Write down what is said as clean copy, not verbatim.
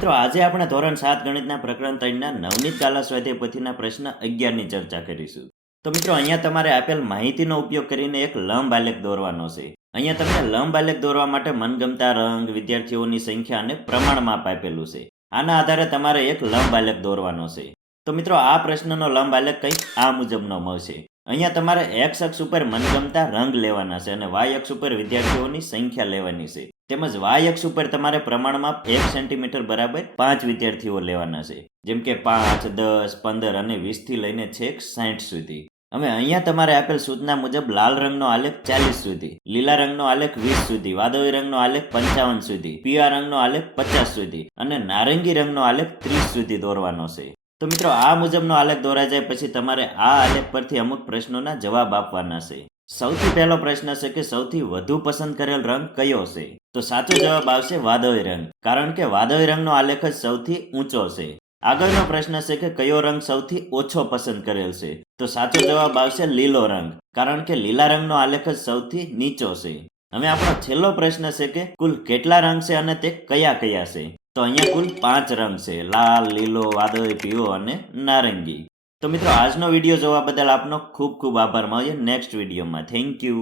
મિત્રો આજે આપણે ધોરણ 7 ગણિતના પ્રકરણ 3ના નવનીત કાલા સ્વાધ્યાય પોથીના પ્રશ્ન 11ની ચર્ચા કરીશું. તો મિત્રો અહીંયા તમારે આપેલ માહિતીનો ઉપયોગ કરીને એક લંબ આલેખ દોરવાનો છે. અહીંયા તમને લંબ આલેખ દોરવા માટે મનગમતા રંગ, વિદ્યાર્થીઓની સંખ્યા અને પ્રમાણ માપ આપેલું છે. આના આધારે તમારે એક લંબ આલેખ દોરવાનો છે. તો મિત્રો આ પ્રશ્નનો લંબ આલેખ કંઈક આ મુજબનો મળશે. અહીંયા તમારે x અક્ષ ઉપર મનગમતા રંગ લેવાના છે અને y અક્ષ ઉપર વિદ્યાર્થીઓની સંખ્યા લેવાની છે. તેમજ y અક્ષ ઉપર તમારે પ્રમાણમાં 1 સેન્ટીમીટર બરાબર 5 વિદ્યાર્થીઓ લેવાના છે. જેમ કે 5, 10, 15 અને 20 થી લઈને છેક 60 સુધી. હવે અહીંયા તમારે આપેલ સૂચના મુજબ લાલ રંગનો આલેખ 40 સુધી, લીલા રંગનો આલેખ 20 સુધી, વાદળી રંગનો આલેખ 55 સુધી, પીળા રંગનો આલેખ 50 સુધી અને નારંગી રંગનો આલેખ 30 સુધી દોરવાનો છે. તો મિત્રો આ મુજબનો આલેખ દોરાઈ જાય પછી તમારે આ આલેખ પરથી અમુક પ્રશ્નોના જવાબ આપવાના છે. સૌથી પહેલો પ્રશ્ન છે કે સૌથી વધુ પસંદ કરેલ રંગ કયો છે? તો સાચો જવાબ આવશે વાદળી રંગ, કારણ કે વાદળી રંગનો આલેખ જ સૌથી ઊંચો છે. આગળનો પ્રશ્ન છે કે કયો રંગ સૌથી ઓછો પસંદ કરેલ છે? તો સાચો જવાબ આવશે લીલો રંગ, કારણ કે લીલા રંગનો આલેખ જ સૌથી નીચો છે. હવે આપણો છેલ્લો પ્રશ્ન છે કે કુલ કેટલા રંગ છે અને તે કયા કયા છે? તો અહીંયા કુલ 5 રંગ છે: લાલ, લીલો, વાદળી, પીળો અને નારંગી. તો મિત્રો આજનો વિડીયો જોવા બદલ આપનો ખૂબ ખૂબ આભાર. મળીએ નેક્સ્ટ વિડીયોમાં. Thank you.